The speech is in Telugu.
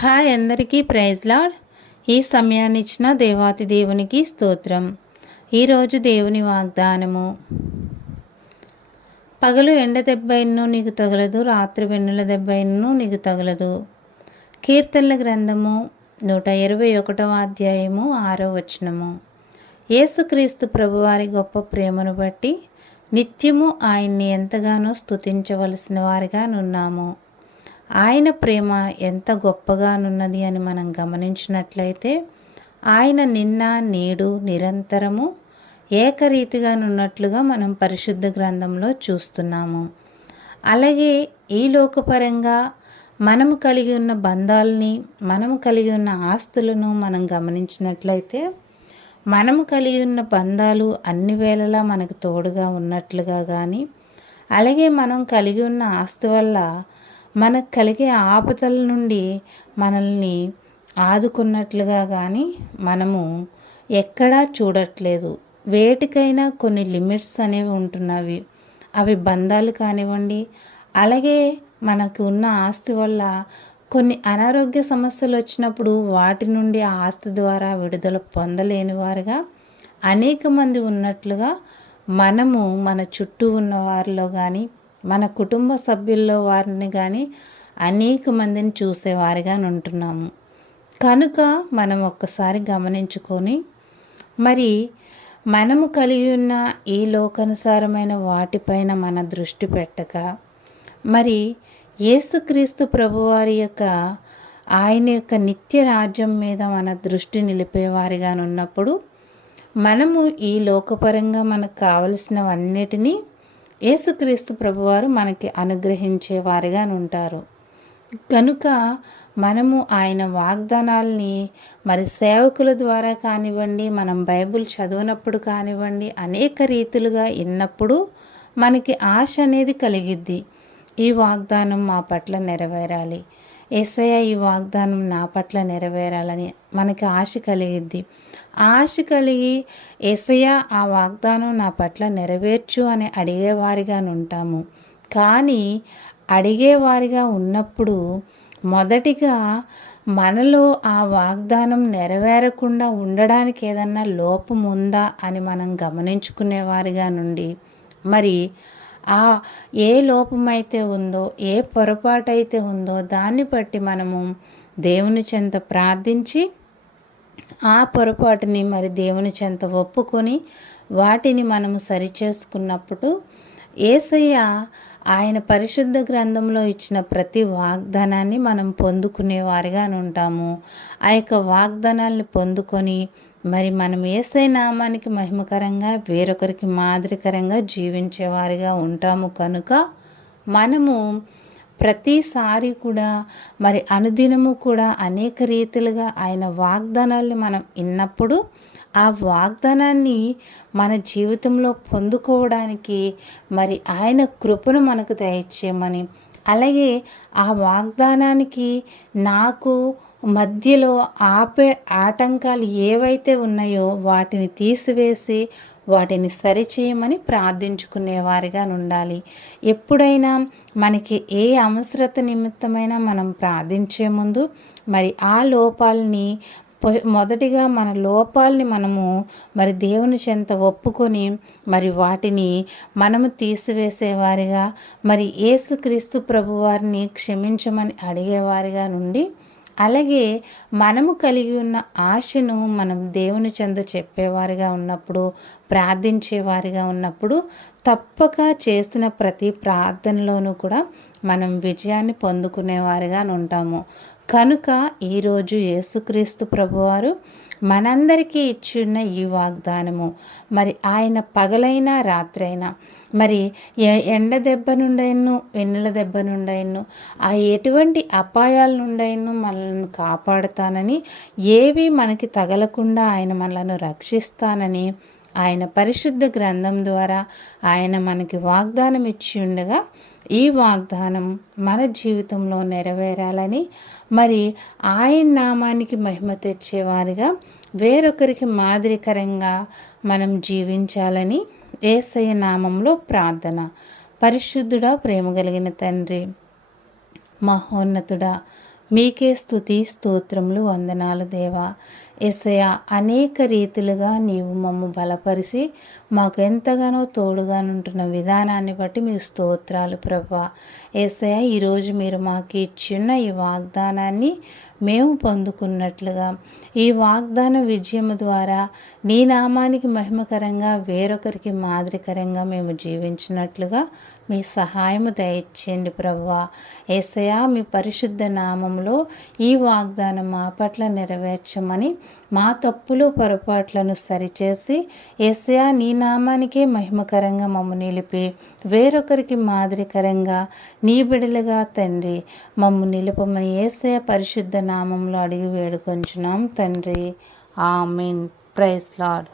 హాయ్ అందరికీ ప్రైజ్ లాడ్. ఈ సమయాన్ని ఇచ్చిన దేవాతి దేవునికి స్తోత్రం. ఈరోజు దేవుని వాగ్దానము. పగలు ఎండ దెబ్బైనను నీకు తగలదు రాత్రి వెన్నుల దెబ్బైనను నీకు తగలదు. కీర్తనల గ్రంథము నూట ఇరవై ఒకటవ అధ్యాయము ఆరో వచనము. యేసుక్రీస్తు ప్రభువారి గొప్ప ప్రేమను బట్టి నిత్యము ఆయన్ని ఎంతగానో స్తుతించవలసిన వారిగా నున్నాము. ఆయన ప్రేమ ఎంత గొప్పగానున్నది అని మనం గమనించినట్లయితే ఆయన నిన్న నేడు నిరంతరము ఏకరీతిగానున్నట్లుగా మనం పరిశుద్ధ గ్రంథంలో చూస్తున్నాము. అలాగే ఈ లోకపరంగా మనము కలిగి ఉన్న బంధాలని మనము కలిగి ఉన్న ఆస్తులను మనం గమనించినట్లయితే మనము కలిగి ఉన్న బంధాలు అన్ని వేళలా మనకు తోడుగా ఉన్నట్లుగా కానీ అలాగే మనం కలిగి ఉన్న ఆస్తి వల్ల మనకు కలిగే ఆపదల నుండి మనల్ని ఆదుకున్నట్లుగా కానీ మనము ఎక్కడా చూడట్లేదు. వేటికైనా కొన్ని లిమిట్స్ అనేవి ఉంటున్నవి. అవి బంధాలు కానివ్వండి అలాగే మనకు ఉన్న ఆస్తి వల్ల కొన్ని అనారోగ్య సమస్యలు వచ్చినప్పుడు వాటి నుండి ఆ ఆస్తి ద్వారా విడుదల పొందలేని వారుగా అనేక మంది ఉన్నట్లుగా మనము మన చుట్టూ ఉన్న వారిలో కానీ మన కుటుంబ సభ్యుల్లో వారిని కానీ అనేక మందిని చూసేవారిగా ఉంటున్నాము. కనుక మనం ఒక్కసారి గమనించుకొని మరి మనము కలిగి ఉన్న ఈ లోకానుసారమైన వాటిపైన మన దృష్టి పెట్టక మరి యేసుక్రీస్తు ప్రభువారి యొక్క ఆయన యొక్క నిత్య రాజ్యం మీద మన దృష్టి నిలిపేవారిగా ఉన్నప్పుడు మనము ఈ లోకపరంగా మనకు కావలసినవన్నిటినీ యేసుక్రీస్తు ప్రభువారు మనకి అనుగ్రహించే వారిగా ఉంటారు కనుక మనము ఆయన వాగ్దానాల్ని మరి సేవకుల ద్వారా కానివ్వండి మనం బైబుల్ చదివినప్పుడు కానివ్వండి అనేక రీతులుగా విన్నప్పుడు మనకి ఆశ అనేది కలిగిద్ది. ఈ వాగ్దానం మా పట్ల నెరవేరాలి. ఏసయ్య ఈ వాగ్దానం నా పట్ల నెరవేరాలని మనకి ఆశ కలిగిద్ది. ఆశ కలిగి ఏసయ్య ఆ వాగ్దానం నా పట్ల నెరవేర్చు అని అడిగేవారిగా ఉంటాము కానీ అడిగేవారిగా ఉన్నప్పుడు మొదటిగా మనలో ఆ వాగ్దానం నెరవేరకుండా ఉండడానికి ఏదన్నా లోపం ఉందా అని మనం గమనించుకునేవారిగా నుండి. మరి ఆ ఏ లోపమైతే ఉందో ఏ పొరపాటైతే ఉందో దాన్ని బట్టి మనము దేవుని చెంత ప్రార్థించి ఆ పొరపాటుని మరి దేవుని చెంత ఒప్పుకొని వాటిని మనము సరిచేసుకున్నప్పుడు ఏసయ్య ఆయన పరిశుద్ధ గ్రంథంలో ఇచ్చిన ప్రతి వాగ్దానాన్ని మనం పొందుకునేవారిగా ఉంటాము. ఆ యొక్క వాగ్దానాల్ని పొందుకొని మరి మనం ఏసై నామానికి మహిమకరంగా వేరొకరికి మాదిరికరంగా జీవించేవారిగా ఉంటాము కనుక మనము ప్రతిసారి కూడా మరి అనుదినము కూడా అనేక రీతిలుగా ఆయన వాగ్దానాల్ని మనం విన్నప్పుడు ఆ వాగ్దానాన్ని మన జీవితంలో పొందుకోవడానికి మరి ఆయన కృపను మనకు దయచేయమని. అలాగే ఆ వాగ్దానానికి నాకు మధ్యలో ఆపే ఆటంకాలు ఏవైతే ఉన్నాయో వాటిని తీసివేసి వాటిని సరిచేయమని ప్రార్థించుకునేవారిగా ఉండాలి. ఎప్పుడైనా మనకి ఏ అవసరత నిమిత్తమైనా మనం ప్రార్థించే ముందు మరి ఆ లోపాలని మొదటిగా మన లోపాలని మనము మరి దేవుని చెంత ఒప్పుకొని మరి వాటిని మనము తీసివేసేవారిగా మరి ఏసుక్రీస్తు ప్రభువారిని క్షమించమని అడిగేవారిగా నుండి అలాగే మనము కలిగి ఉన్న ఆశను మనం దేవుని చెంద చెప్పేవారిగా ఉన్నప్పుడు ప్రార్థించేవారిగా ఉన్నప్పుడు తప్పక చేసిన ప్రతి ప్రార్థనలోనూ కూడా మనం విజయాన్ని పొందుకునేవారుగా ఉంటాము. కనుక ఈరోజు యేసుక్రీస్తు ప్రభువారు మనందరికీ ఇచ్చిన ఈ వాగ్దానము. మరి ఆయన పగలైనా రాత్రైనా మరి ఎండ దెబ్బ నుండైను వెన్నెల దెబ్బ నుండైను ఆ ఎటువంటి అపాయాల నుండైను మనల్ని కాపాడుతానని ఏవి మనకి తగలకుండా ఆయన మనలను రక్షిస్తానని ఆయన పరిశుద్ధ గ్రంథం ద్వారా ఆయన మనకి వాగ్దానం ఇచ్చి ఉండగా ఈ వాగ్దానం మన జీవితంలో నెరవేరాలని మరి ఆయన నామానికి మహిమ తెచ్చేవారిగా వేరొకరికి మాదిరికరంగా మనం జీవించాలని ఏసయ్య నామంలో ప్రార్థన. పరిశుద్ధుడా ప్రేమ కలిగిన తండ్రి మహోన్నతుడా మీకే స్థుతి స్తోత్రములు వందనాలు దేవా. ఎసయ అనేక రీతిలుగా నీవు మమ్మ బలపరిచి మాకు ఎంతగానో తోడుగా ఉంటున్న విధానాన్ని బట్టి మీ స్తోత్రాలు ప్రభా. ఏసయ ఈరోజు మీరు మాకు ఇచ్చిన ఈ వాగ్దానాన్ని మేము పొందుకున్నట్లుగా ఈ వాగ్దాన విజయం ద్వారా నీ నామానికి మహిమకరంగా వేరొకరికి మాదిరికరంగా మేము జీవించినట్లుగా మీ సహాయము దయచేయండి ప్రవ్వా ఏసయా మీ పరిశుద్ధ నామంలో ఈ వాగ్దానం మా పట్ల నెరవేర్చమని మా తప్పులు పొరపాట్లను సరిచేసి ఏసయా నీ నామానికే మహిమకరంగా మమ్ము నిలిపి వేరొకరికి మాదిరికరంగా నీ బిడలుగా తండ్రి మమ్ము నిలుపమని ఏసయ పరిశుద్ధ నామంలో అడిగి వేడుకొంచున్నాం తండ్రి. ఆమెన్. Price lord